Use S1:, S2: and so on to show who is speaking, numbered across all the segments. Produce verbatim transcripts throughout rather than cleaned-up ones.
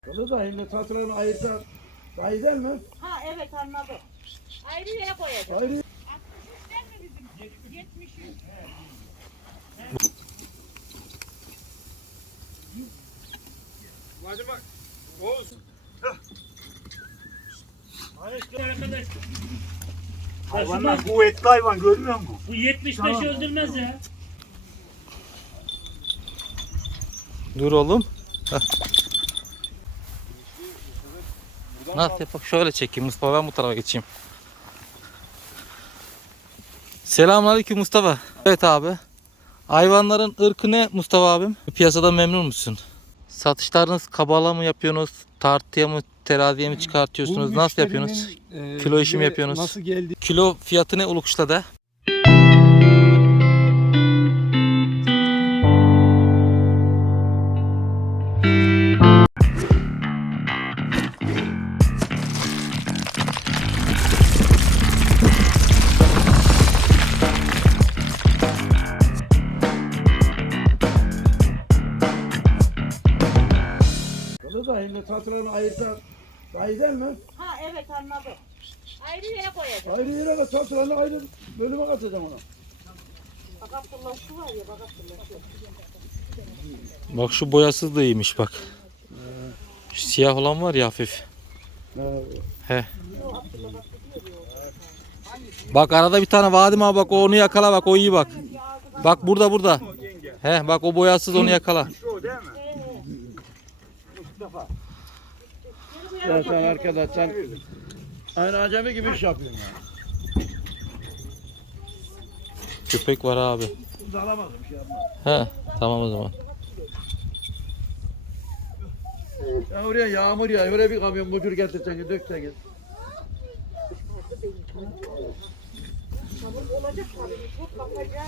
S1: Onu da şimdi tatlılarını ayırsan daha iyi değil mi?
S2: Ha evet anladım. Ayrı yere koyacağım.
S1: Ayrı.
S2: altmış üç değil mi bizim? yetmiş üç.
S3: Hadi bak. Oğuz. Arkadaş arkadaş.
S4: Hayvanlar kuvvetli hayvan görmüyor musun?
S3: Bu yetmiş beşi
S4: Tamam.
S3: öldürmez ya.
S5: Dur oğlum. Heh. Nasıl yap bak şöyle çekeyim Mustafa, ben bu tarafa geçeyim. Selamünaleyküm Mustafa. Evet abi. Hayvanların ırkı ne Mustafa abim? Piyasada memnun musun? Satışlarınız kabala mı yapıyorsunuz? Tartıya mı, teraziye mi çıkartıyorsunuz?
S6: Bu
S5: Nasıl yapıyorsunuz?
S6: müşterinin, e,
S5: Kilo işi mi
S6: bize
S5: yapıyorsunuz?
S6: Nasıl geldi?
S5: Kilo fiyatı ne Ulukuşla'da?
S1: Onu da şimdi tatlılarını ayırsan daha iyi değil mi?
S2: Ha evet anladım. Ayrı yere koyacağım.
S1: Ayrı yere de tatlılarını ayrı bölüme katacağım ona.
S2: Bak Abdullah şu var ya bak Abdullah şu.
S5: Bak şu boyasız da iyiymiş bak. Şu siyah olan var ya hafif. He. Bak arada bir tane Vadim abi, bak o onu yakala, bak o iyi bak. Bak burada burada. He bak o boyasız, onu yakala.
S4: Şu değil mi? Mustafa.
S1: Ya sen arkadaş sen aynı acemi gibi iş yapıyorsun ya.
S5: Köpek var abi.
S1: Biz alamazdım şey yapma.
S5: He tamam o zaman.
S1: Ya oraya yağmur yağıyor, öyle bir kamyon mucur getireceksin, dökeceksin.
S2: Çabuk olacak tabii. Çok bakacak.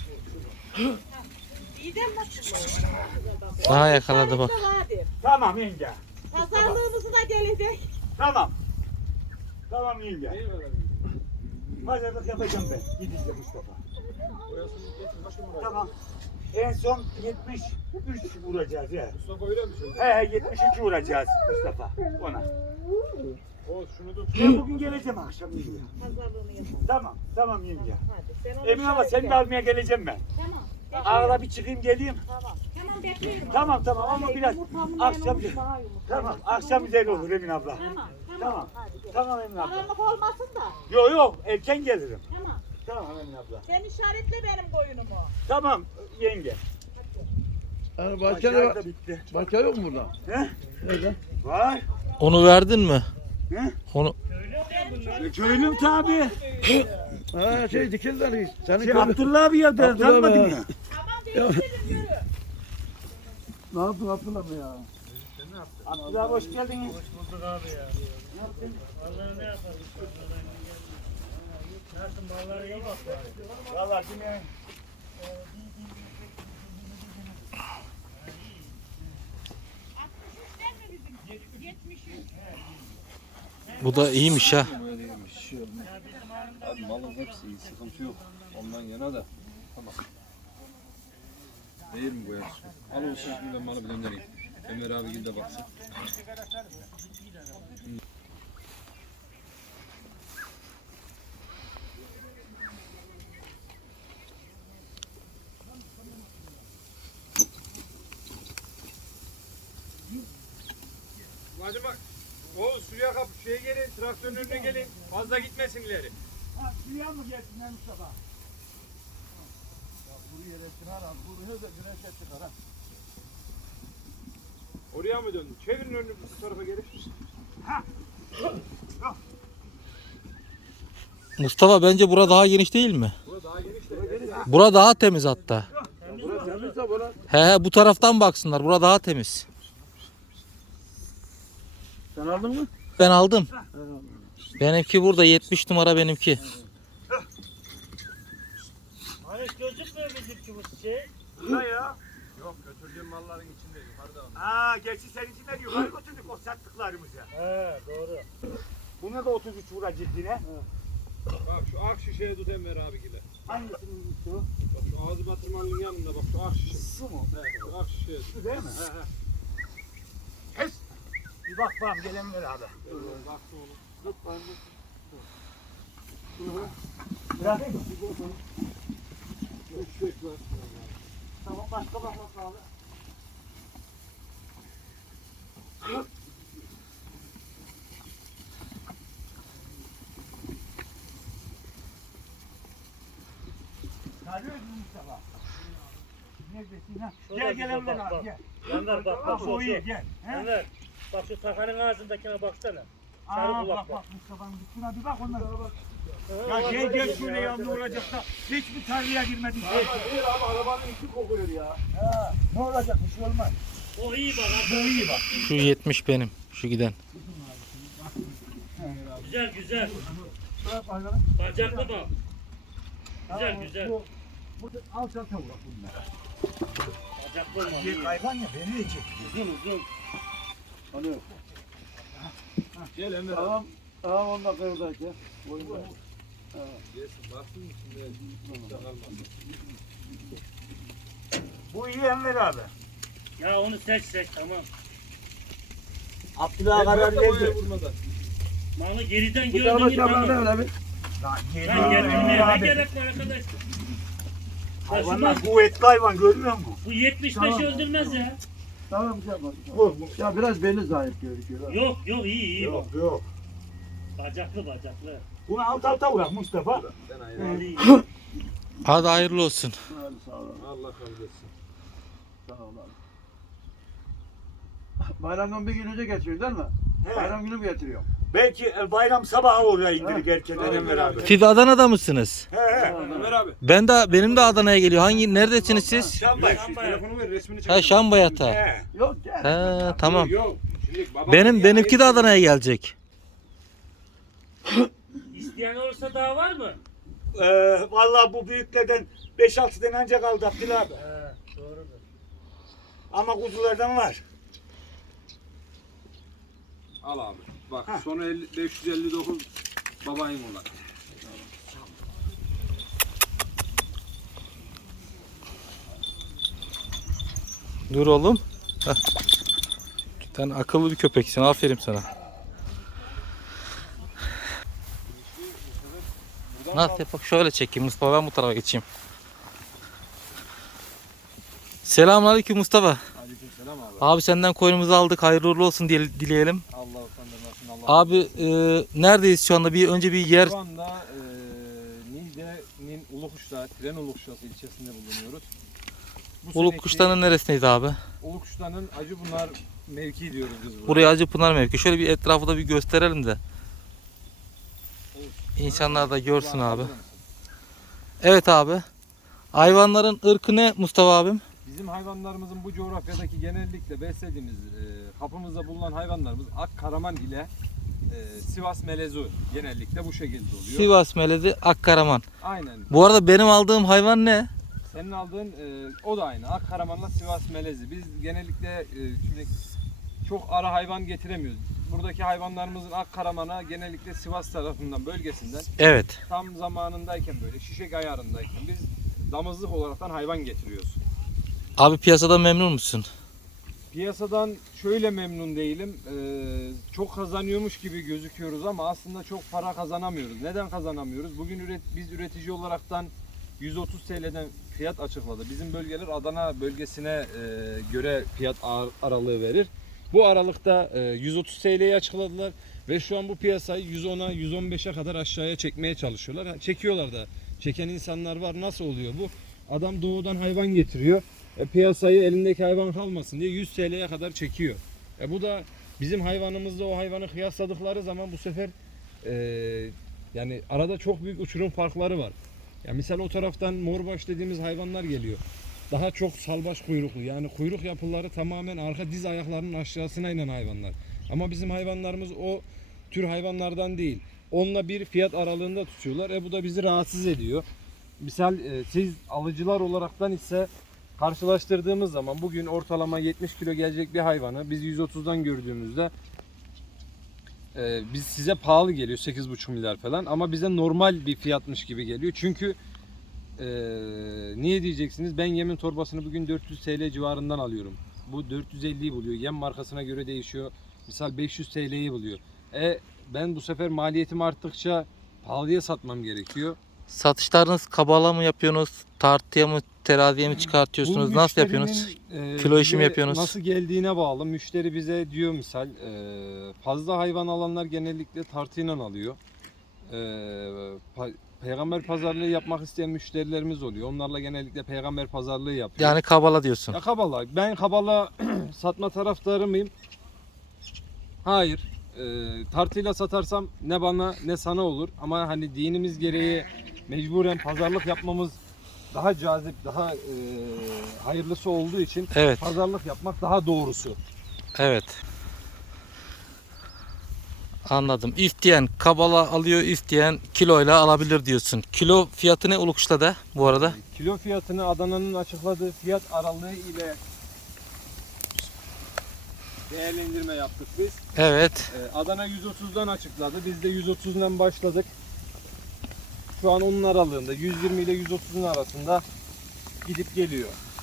S2: İyiden nasıl?
S5: Aha yakaladı bak.
S4: Tamam yenge.
S2: Pazarlığımızı da gelecek.
S4: Tamam. Tamam yenge. Pazarlık yapacağım ben. Gidince Mustafa. Tamam. En son yetmiş üç vuracağız ya.
S3: Mustafa öyle mi söylüyor?
S4: He he yetmiş üç vuracağız Mustafa ona.
S3: Oğuz şunu dur.
S4: Ben bugün geleceğim akşam yenge.
S2: Pazarlığını yapalım.
S4: Tamam. Tamam yenge.
S2: Hadi. Sen onu
S4: Emin ama seni de almaya geleceğim ben.
S2: Tamam.
S4: Ağla bir çıkayım geleyim.
S2: Tamam. Tamam bekliyorum.
S4: Tamam tamam ama biraz
S2: Yumurtamın
S4: akşam
S2: yanı olmuş, daha yumurta.
S4: tamam akşam güzel olur Emin abla.
S2: Tamam. Tamam.
S4: Tamam.
S2: Hadi gel.
S4: Tamam Emin abla.
S2: Karanlık olmasın da.
S4: Yok yok erken gelirim.
S2: Tamam.
S4: Tamam Emin abla.
S2: Sen işaretle benim koyunumu.
S4: Tamam yenge.
S1: Yani
S4: Başlar
S1: bahçede
S4: da bitti.
S1: bahçe yok mu burada?
S4: He?
S1: Nerede?
S4: Var.
S5: Onu verdin mi?
S4: He?
S5: Onu
S4: E, köylüm tabi.
S1: Ha şey dikildiler. Senin
S4: Şey,
S1: köyün-
S4: Abdullah abi ya da
S1: Abdullah
S4: tanımadın
S1: abi.
S4: ya.
S2: Tamam değiştirin yürü.
S1: Ne yaptın Abdullah mı ya?
S4: Abdullah abi hoş geldiniz.
S3: Bulduk abi ya. Vallahi ne yapalım? Nasıl malları iyi bak bari.
S4: Valla yine
S2: altmış üç değil mi bizim? yetmiş üç.
S5: bu da iyiymiş ha.
S6: Abi malın hepsi iyi, sıkıntı yok. Ondan yana da. Tamam. Değil mi bu yarış? Al olsun şimdi ben malı bir göndereyim. Ömer abi gel de baksın.
S3: Hadi bak. Oğuz suya kap, şeye gelin, traktörün önüne gelin. Fazla gitmesin ileri.
S4: ha, suya mı gelsin lan Mustafa?
S1: Buraya yere çıkar abi. Buraya da güneşe çıkar ha.
S3: Oraya mı döndün? Çevirin önünü bu tarafa geri.
S5: Mustafa bence bura daha geniş değil mi?
S3: Burada daha geniş de.
S5: Bura daha temiz hatta.
S1: Burası temizse burası.
S5: He he bu taraftan baksınlar. Bura daha temiz.
S1: Sen aldın mı?
S5: Ben aldım. Benimki burada yetmiş numara benimki.
S3: Hani gözükmüyor bizimki bu şey.
S4: Ne ya?
S3: Yok götürdüğüm malların içinde yukarıda.
S4: Aa gerçi seninkiler yukarı götürdük o sattıklarımızı.
S3: He doğru.
S4: Buna da otuz üç vuracağız yine.
S3: Bak şu ak şişeye tut Enver abi gibi.
S4: Hangisinin üstü?
S3: Bak şu ağzı batırmanın yanında bak şu ak şişe.
S4: Su mu?
S3: He şu ak şişeye tut.
S4: Şu değil mi?
S3: He he.
S4: Kes. bak bakalım gelenler abi. Bırakayım mı?
S2: Tamam başka bakmak abi.
S4: Çağırıyoruz mu Mustafa? Neredesin ha?
S2: Şurada
S4: Gel
S2: bir
S4: gelenler
S2: bak,
S4: abi
S2: bak.
S4: gel.
S2: Enver bak bak
S4: Bak
S2: şu
S4: o iyi
S2: şu.
S4: gel. He?
S2: Enver bak şu takanın ağzındakine baksana. Sarı
S4: Aa bak
S2: kulak
S4: bak
S2: bak.
S4: Mustafa'nın şuna bir bak ondan.
S2: Ha,
S4: Ya gel
S2: bak,
S4: gel
S2: bak,
S4: şöyle
S2: ya,
S4: ya ne
S2: bak.
S4: olacak da hiç mi tarlaya girmedin?
S1: Hayır abi arabanın içi kokuyor ya.
S4: Ha, ne olacak bir şey olmaz.
S2: O iyi bak.
S4: Bu iyi bak.
S5: Şu yetmiş benim. Şu giden.
S2: Güzel güzel.
S4: Bırak bakalım.
S2: Bacaklı bak. Güzel
S4: Tamam,
S2: güzel.
S4: Bu, bu alçak tavuk bunlar.
S2: Bacaklı olmalı.
S4: Bir hayvan ya beni de çekiyor.
S1: Dur dur. Hani
S6: Gel Emre abi.
S1: tamam. Tamam on dakika oradaki. Boyunda.
S6: Gelsin baksın içinde kalmasın.
S4: Bu iyi Enver abi.
S2: Ya onu seç seç tamam.
S4: Abdullah
S6: Karar
S4: karar
S6: verdi.
S4: verdi.
S6: Vurmadan.
S2: Malı geriden
S1: Bu tarafa
S2: gördüğün
S1: çabalda
S2: tamam.
S1: öyle bir.
S4: Lan
S2: Lan getirmeye ne
S4: abi.
S2: gerek var arkadaş? Ya şu
S4: Hayvanlar
S2: bak,
S4: kuvvetli hayvan görmüyor musun?
S2: bu yetmiş beşi
S1: Tamam.
S2: öldürmez ya.
S1: Tamam şey yapalım.
S4: Bu, bu.
S1: Ya biraz beni zayıf gözüküyor. ha.
S2: Yok yok iyi iyi bak.
S4: Yok yok.
S2: Bacaklı bacaklı.
S4: Bunu alt alta bırak Mustafa.
S6: Sen ayrı.
S2: Malı iyi.
S5: Hadi hayırlı olsun.
S1: Hadi sağ ol.
S6: Allah kabul etsin.
S1: Sağ ol abi. Bayramdan bir gün önce getiriyor değil mi?
S4: He.
S1: Bayram günü mü getiriyor?
S4: Belki e, bayram sabahı oraya indirik
S1: Ha.
S4: erkenden
S1: Tamam.
S4: Enver abi.
S5: Siz Adana'da mısınız?
S4: He he.
S6: Ömer abi.
S5: Ben de benim de Adana'ya geliyor. Hangi neredesiniz siz?
S4: Şambay.
S6: Şu telefonu ver resmini çek.
S5: Ha Şambayat'a.
S4: He.
S1: Yok gel.
S5: He tamam.
S6: Yok. Şimdi babam
S5: Benim
S6: ya,
S5: benimki de
S6: hepsi-
S5: Adana'ya gelecek.
S2: İsteyen olursa daha var mı?
S4: Ee, vallahi bu büyüklerden beş altı tane ancak kaldı Abdullah abi.
S2: He doğrudur.
S4: Ama kuzulardan var.
S6: Al abi. Bak
S4: Ha.
S6: sonu elli, beş yüz elli dokuz babayım olan.
S5: Dur oğlum. Heh. Sen akıllı bir köpeksin. Aferin sana. Nasıl bak şöyle çekeyim Mustafa, ben bu tarafa geçeyim. Selamünaleyküm Mustafa.
S6: Aleykümselam abi.
S5: Abi senden koyunumuzu aldık. Hayırlı uğurlu olsun diye dileyelim.
S6: Allah utandırmasın Allah.
S5: Abi e, neredeyiz şu anda? Bir önce bir yer.
S6: Şu anda e, Niğde'nin Ulukuş'ta, Tren Ulukuş'ta ilçesinde bulunuyoruz. Bu
S5: Uluk
S6: seneki
S5: Kuşlar'ın neresindeyiz abi?
S6: Ulukuş'tanın Acıpınar mevki diyoruz biz buraya.
S5: Buraya Acıpınar mevki. Şöyle bir etrafı da bir gösterelim de. İnsanlar da görsün abi. Evet abi. Hayvanların ırkı ne Mustafa abim?
S6: Bizim hayvanlarımızın bu coğrafyadaki genellikle beslediğimiz e, kapımızda bulunan hayvanlarımız Akkaraman ile e, Sivas Melezu genellikle bu şekilde oluyor.
S5: Sivas melezi Akkaraman.
S6: Aynen.
S5: Bu arada benim aldığım hayvan ne?
S6: Senin aldığın e, o da aynı. Akkaraman'la Sivas Melezi. Biz genellikle e, şimdi çok ara hayvan getiremiyoruz. Buradaki hayvanlarımızın Akkaraman'a genellikle Sivas tarafından, bölgesinden
S5: Evet.
S6: tam zamanındayken böyle şişek ayarındayken biz damızlık olaraktan hayvan getiriyoruz.
S5: Abi piyasadan memnun musun?
S6: Piyasadan şöyle memnun değilim. Ee, çok kazanıyormuş gibi gözüküyoruz ama aslında çok para kazanamıyoruz. Neden kazanamıyoruz? Bugün üret, biz üretici olaraktan yüz otuz T L'den fiyat açıkladı. Bizim bölgeler Adana bölgesine e, göre fiyat ar- aralığı verir. Bu aralıkta e, yüz otuz T L'yi açıkladılar ve şu an bu piyasayı yüz ona yüz on beşe kadar aşağıya çekmeye çalışıyorlar. Ha, çekiyorlar da. Çeken insanlar var. Nasıl oluyor bu? Adam doğudan hayvan getiriyor. E, piyasayı elindeki hayvan kalmasın diye yüz T L'ye kadar çekiyor. E, bu da bizim hayvanımızla o hayvanı kıyasladıkları zaman bu sefer e, yani arada çok büyük uçurum farkları var. Ya misal o taraftan morbaş dediğimiz hayvanlar geliyor. Daha çok salbaş kuyruklu. Yani kuyruk yapıları tamamen arka diz ayaklarının aşağısına inen hayvanlar. Ama bizim hayvanlarımız o tür hayvanlardan değil. Onunla bir fiyat aralığında tutuyorlar. E bu da bizi rahatsız ediyor. Misal e, siz alıcılar olaraktan ise karşılaştırdığımız zaman bugün ortalama yetmiş kilo gelecek bir hayvanı biz yüz otuzdan gördüğümüzde e, biz size pahalı geliyor, sekiz buçuk milyar falan, ama bize normal bir fiyatmış gibi geliyor. Çünkü e, niye diyeceksiniz, ben yemin torbasını bugün dört yüz T L civarından alıyorum. Bu dört yüz elliyi buluyor. Yem markasına göre değişiyor. Misal beş yüz T L'yi buluyor. E ben bu sefer maliyetim arttıkça pahalıya satmam gerekiyor.
S5: Satışlarınız kabala mı yapıyorsunuz? Tartıya mı, teraziye mi çıkartıyorsunuz?
S6: Bu
S5: Nasıl
S6: müşterinin,
S5: yapıyorsunuz?
S6: e,
S5: Kilo işi mi
S6: bize
S5: yapıyorsunuz?
S6: Nasıl geldiğine bağlı. Müşteri bize diyor misal e, fazla hayvan alanlar genellikle tartıyla alıyor. E, pa- peygamber pazarlığı yapmak isteyen müşterilerimiz oluyor. Onlarla genellikle peygamber pazarlığı yapıyor.
S5: Yani kabala diyorsun.
S6: Ya kabala. Ben kabala satma taraftarı mıyım? Hayır. E, tartıyla satarsam ne bana ne sana olur. Ama hani dinimiz gereği mecburen pazarlık yapmamız daha cazip, daha e, hayırlısı olduğu için
S5: Evet.
S6: pazarlık yapmak daha doğrusu.
S5: Evet. Anladım. İsteyen kabala alıyor, isteyen kiloyla alabilir diyorsun. Kilo fiyatı ne Ulukuş'ta bu arada?
S6: Kilo fiyatını Adana'nın açıkladığı fiyat aralığı ile değerlendirme yaptık biz.
S5: Evet.
S6: E, Adana yüz otuzdan açıkladı. Biz de yüz otuzdan başladık. Şu an onun aralığında yüz yirmi ile yüz otuzun arasında gidip geliyor.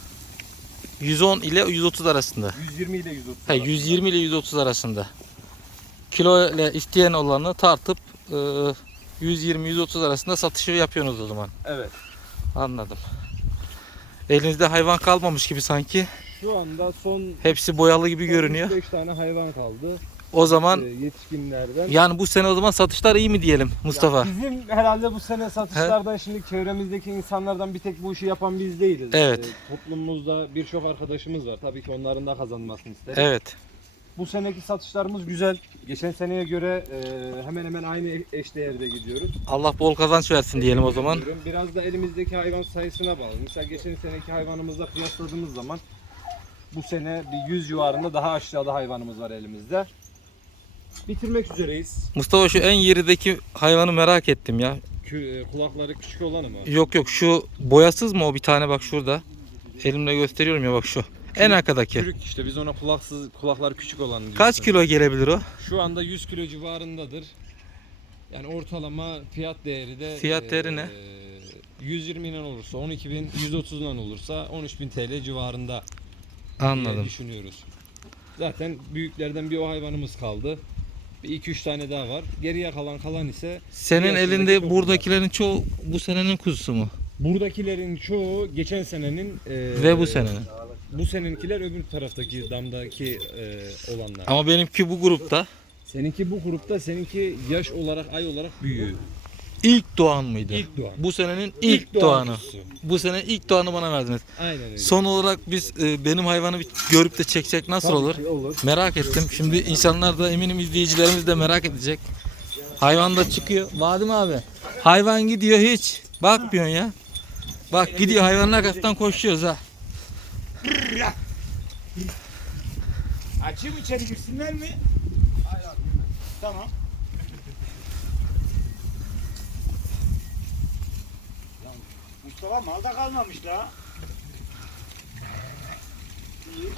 S5: yüz on ile yüz otuz arasında.
S6: yüz yirmi ile yüz otuz.
S5: He, yüz yirmi ile yüz otuz arasında. Kilo ile isteyen olanı tartıp e, yüz yirmi yüz otuz arasında satışı yapıyorsunuz o zaman.
S6: Evet.
S5: Anladım. Elinizde hayvan kalmamış gibi sanki.
S6: Şu anda son
S5: Hepsi boyalı gibi görünüyor.
S6: beş tane hayvan kaldı.
S5: O zaman
S6: Ee, yetişkinlerden.
S5: yani bu sene o zaman satışlar iyi mi diyelim Mustafa?
S6: Ya bizim herhalde bu sene satışlardan şimdi çevremizdeki insanlardan bir tek bu işi yapan biz değiliz.
S5: Evet.
S6: Ee, toplumumuzda birçok arkadaşımız var. Tabii ki onların da kazanmasını isteriz.
S5: Evet.
S6: Bu seneki satışlarımız güzel. Geçen seneye göre e, hemen hemen aynı eşdeğerde gidiyoruz.
S5: Allah bol kazanç versin diyelim o zaman.
S6: Biraz da elimizdeki hayvan sayısına bağlı. Mesela geçen seneki hayvanımızla kıyasladığımız zaman bu sene bir yüz civarında daha aşağıda hayvanımız var elimizde. Bitirmek üzereyiz.
S5: Mustafa şu en yerideki hayvanı merak ettim ya.
S6: Kü- e, kulakları küçük olanı mı?
S5: Yok yok şu boyasız mı o bir tane bak şurada. Elimle gösteriyorum ya bak şu. En arkadaki.
S6: Çürük işte biz ona kulaksız kulaklar küçük olanı diyoruz.
S5: Kaç kilo gelebilir o?
S6: Şu anda yüz kilo civarındadır. Yani ortalama fiyat değeri de
S5: Fiyat değeri ne?
S6: e, yüz yirmi ile olursa on iki bin, yüz otuz ile olursa on üç bin T L civarında diye
S5: Anladım.
S6: düşünüyoruz. Zaten büyüklerden bir o hayvanımız kaldı. Bir iki üç tane daha var. Geriye kalan kalan ise
S5: Senin
S6: piyasındaki
S5: elinde
S6: çok
S5: buradakilerin çoğu bu senenin kuzusu mu?
S6: buradakilerin çoğu geçen senenin e,
S5: Ve bu senenin.
S6: bu seninkiler öbür taraftaki damdaki e, olanlar.
S5: Ama benimki bu grupta.
S6: Seninki bu grupta, seninki yaş olarak, ay olarak büyüğü.
S5: İlk doğan mıydı?
S6: İlk doğan.
S5: Bu senenin ilk,
S6: İlk doğan
S5: doğanı.
S6: kuzusu.
S5: Bu sene ilk doğanı bana verdiniz.
S6: Aynen öyle.
S5: Son olarak biz e, benim hayvanı bir görüp de çeksek nasıl
S6: Tabii
S5: olur?
S6: ki olur.
S5: Merak ettim. Şimdi insanlar da eminim izleyicilerimiz de merak edecek. Hayvan da çıkıyor. Vadim abi. Hayvan gidiyor hiç. Bakmıyorsun ya. Bak gidiyor hayvanın arkasından koşuyoruz ha.
S4: Açayım içeri girsinler mi? Hayır abi. Tamam. Ya Mustafa mal da kalmamış la. İyi.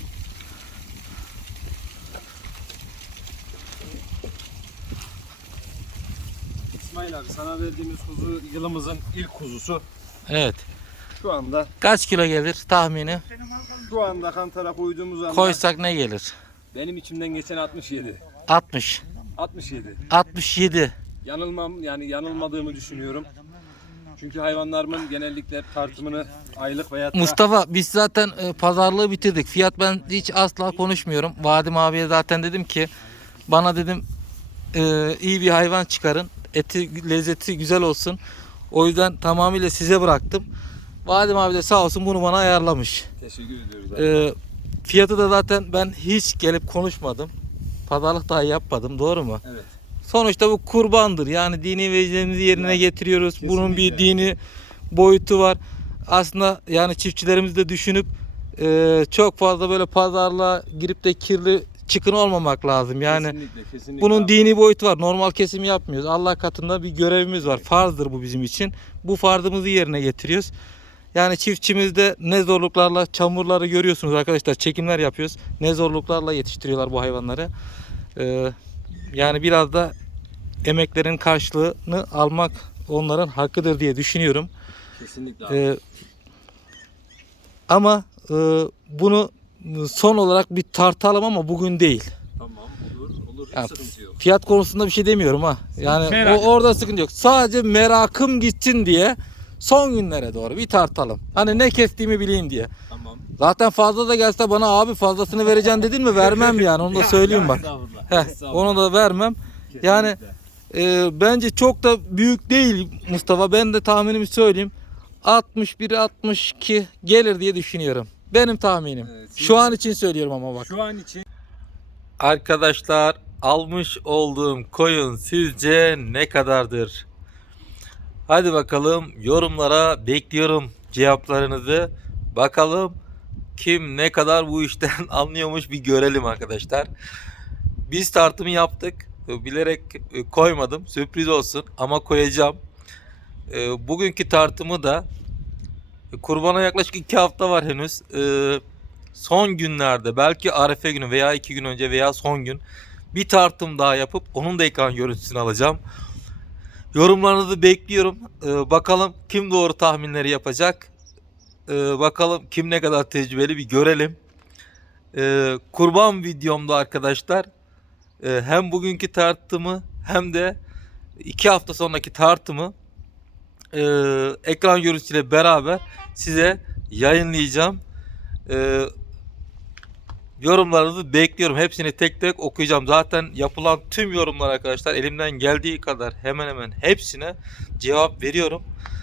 S6: İsmail abi sana verdiğimiz kuzu yılımızın ilk kuzusu.
S5: Evet.
S6: Şu anda
S5: Kaç kilo gelir tahmini?
S6: şu anda kantara koyduğumuz anda
S5: Koysak ne gelir?
S6: benim içimden geçen altmış yedi.
S5: altmış.
S6: altmış yedi.
S5: altmış yedi.
S6: Yanılmam yani yanılmadığımı düşünüyorum. Çünkü hayvanlarımın genellikle tartımını aylık veya da
S5: Mustafa biz zaten e, pazarlığı bitirdik. Fiyat ben hiç asla konuşmuyorum. Vadim abiye zaten dedim ki bana dedim e, iyi bir hayvan çıkarın. Eti lezzeti güzel olsun. O yüzden tamamıyla size bıraktım. Vadim abi de sağ olsun bunu bana ayarlamış.
S6: teşekkür ediyoruz. abi.
S5: E, fiyatı da zaten ben hiç gelip konuşmadım. Pazarlık daha yapmadım. Doğru mu?
S6: Evet.
S5: Sonuçta bu kurbandır. Yani dini vecdemizi yerine
S6: Ya,
S5: getiriyoruz. Bunun bir
S6: kesinlikle.
S5: dini boyutu var. Aslında yani çiftçilerimiz de düşünüp e, çok fazla böyle pazarlığa girip de kirli çıkın olmamak lazım. Yani
S6: kesinlikle, kesinlikle
S5: bunun
S6: abi.
S5: dini boyutu var. Normal kesim yapmıyoruz. Allah katında bir görevimiz var. Farzdır bu bizim için. Bu farzımızı yerine getiriyoruz. Yani çiftçimizde ne zorluklarla çamurları görüyorsunuz arkadaşlar. Çekimler yapıyoruz. Ne zorluklarla yetiştiriyorlar bu hayvanları. Ee, yani biraz da emeklerin karşılığını almak onların hakkıdır diye düşünüyorum.
S6: Kesinlikle abi.
S5: Ee, ama e, bunu son olarak bir tartalım ama bugün değil.
S6: Tamam. Olur. Hiç
S5: Yani
S6: sıkıntı yok.
S5: fiyat konusunda bir şey demiyorum ha. Yani
S1: Merak
S5: o, orada sıkıntı yok. Sadece merakım gitsin diye son günlere doğru bir tartalım. Hani ne kestiğimi bileyim diye.
S6: Tamam.
S5: Zaten fazla da gelse bana abi fazlasını vereceksin dedin mi vermem yani onu da söyleyeyim bak.
S6: Estağfurullah.
S5: Heh,
S6: Estağfurullah.
S5: onu da vermem. Yani e, bence çok da büyük değil Mustafa. Ben de tahminimi söyleyeyim. altmış bir altmış iki gelir diye düşünüyorum. Benim tahminim.
S6: Evet,
S5: Şu an için söylüyorum ama bak.
S6: Şu an için
S5: Arkadaşlar almış olduğum koyun sizce ne kadardır? Hadi bakalım yorumlara bekliyorum cevaplarınızı. Bakalım kim ne kadar bu işten anlıyormuş bir görelim arkadaşlar. Biz tartımı yaptık. Bilerek koymadım. Sürpriz olsun ama koyacağım. Bugünkü tartımı da kurbana yaklaşık iki hafta var henüz. Son günlerde belki Arefe günü veya iki gün önce veya son gün bir tartım daha yapıp onun da ekran görüntüsünü alacağım. Yorumlarınızı bekliyorum. Ee, bakalım kim doğru tahminleri yapacak. Ee, bakalım kim ne kadar tecrübeli bir görelim. Ee, kurban videomda arkadaşlar e, hem bugünkü tartımı hem de iki hafta sonraki tartımı e, ekran görüntüsüyle beraber size yayınlayacağım. Ee, yorumlarınızı bekliyorum. Hepsini tek tek okuyacağım. Zaten yapılan tüm yorumlar arkadaşlar elimden geldiği kadar hemen hemen hepsine cevap veriyorum.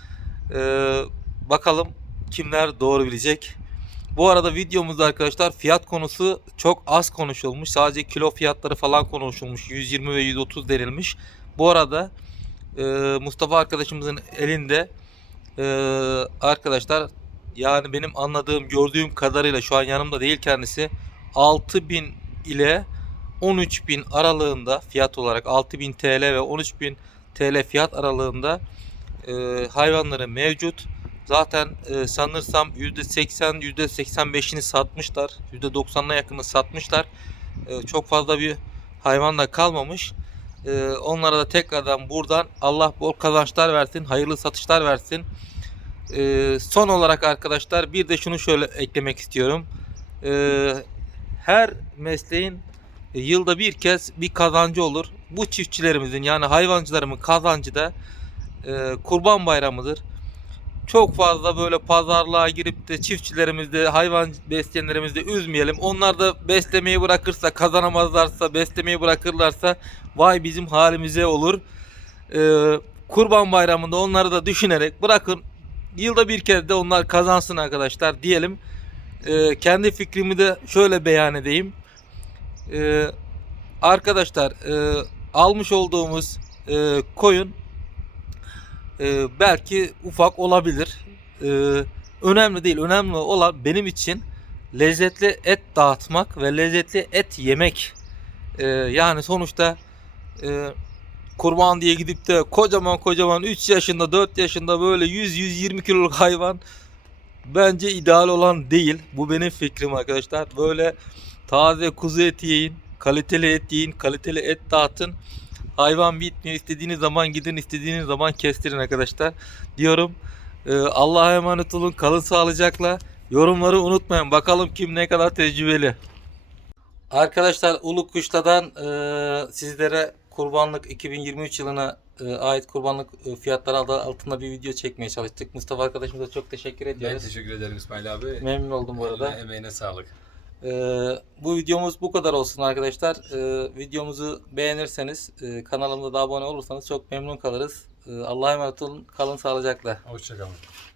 S5: Ee, bakalım kimler doğru bilecek. Bu arada videomuzda arkadaşlar fiyat konusu çok az konuşulmuş. Sadece kilo fiyatları falan konuşulmuş. yüz yirmi ve yüz otuz denilmiş. Bu arada e, Mustafa arkadaşımızın elinde e, arkadaşlar yani benim anladığım, gördüğüm kadarıyla şu an yanımda değil kendisi. altı bin ile on üç bin aralığında fiyat olarak altı bin T L ve on üç bin T L fiyat aralığında e, hayvanları mevcut. Zaten e, sanırsam yüzde seksen yüzde seksen beşini satmışlar. yüzde doksanına yakını satmışlar. E, çok fazla bir hayvan da kalmamış. E, onlara da tekrardan buradan Allah bol kazançlar versin. Hayırlı satışlar versin. Ee, son olarak arkadaşlar bir de şunu şöyle eklemek istiyorum. Ee, her mesleğin e, yılda bir kez bir kazancı olur. Bu çiftçilerimizin yani hayvancılarımın kazancı da e, Kurban Bayramı'dır. Çok fazla böyle pazarlığa girip de çiftçilerimizde, hayvan besleyenlerimizde üzmeyelim. Onlar da beslemeyi bırakırsa, kazanamazlarsa, beslemeyi bırakırlarsa vay bizim halimize olur. Ee, Kurban Bayramı'nda onları da düşünerek bırakın. Yılda bir kez de onlar kazansın arkadaşlar diyelim. Ee, kendi fikrimi de şöyle beyan edeyim. Ee, arkadaşlar e, almış olduğumuz e, koyun e, belki ufak olabilir. E, önemli değil. Önemli olan benim için lezzetli et dağıtmak ve lezzetli et yemek. E, yani sonuçta e, kurban diye gidip de kocaman kocaman üç yaşında dört yaşında böyle yüz yüz yirmi kiloluk hayvan bence ideal olan değil. Bu benim fikrim arkadaşlar. Böyle taze kuzu eti yiyin, kaliteli et yiyin, kaliteli et dağıtın. Hayvan bitmiyor. İstediğiniz zaman gidin, istediğiniz zaman kestirin arkadaşlar diyorum. Ee, Allah'a emanet olun. Kalın sağlıcakla. Yorumları unutmayın. Bakalım kim ne kadar tecrübeli. Arkadaşlar Ulu Kuşla'dan e, sizlere kurbanlık iki bin yirmi üç yılına e, ait kurbanlık e, fiyatları altında bir video çekmeye çalıştık. Mustafa arkadaşımıza çok teşekkür
S6: ben
S5: ediyoruz.
S6: teşekkür ederim İsmail abi.
S5: Memnun oldum bu arada.
S6: Eline, emeğine sağlık.
S5: E, bu videomuz bu kadar olsun arkadaşlar. E, videomuzu beğenirseniz e, kanalımıza da abone olursanız çok memnun kalırız. E, Allah'a emanet olun. Kalın sağlıcakla.
S6: Hoşçakalın.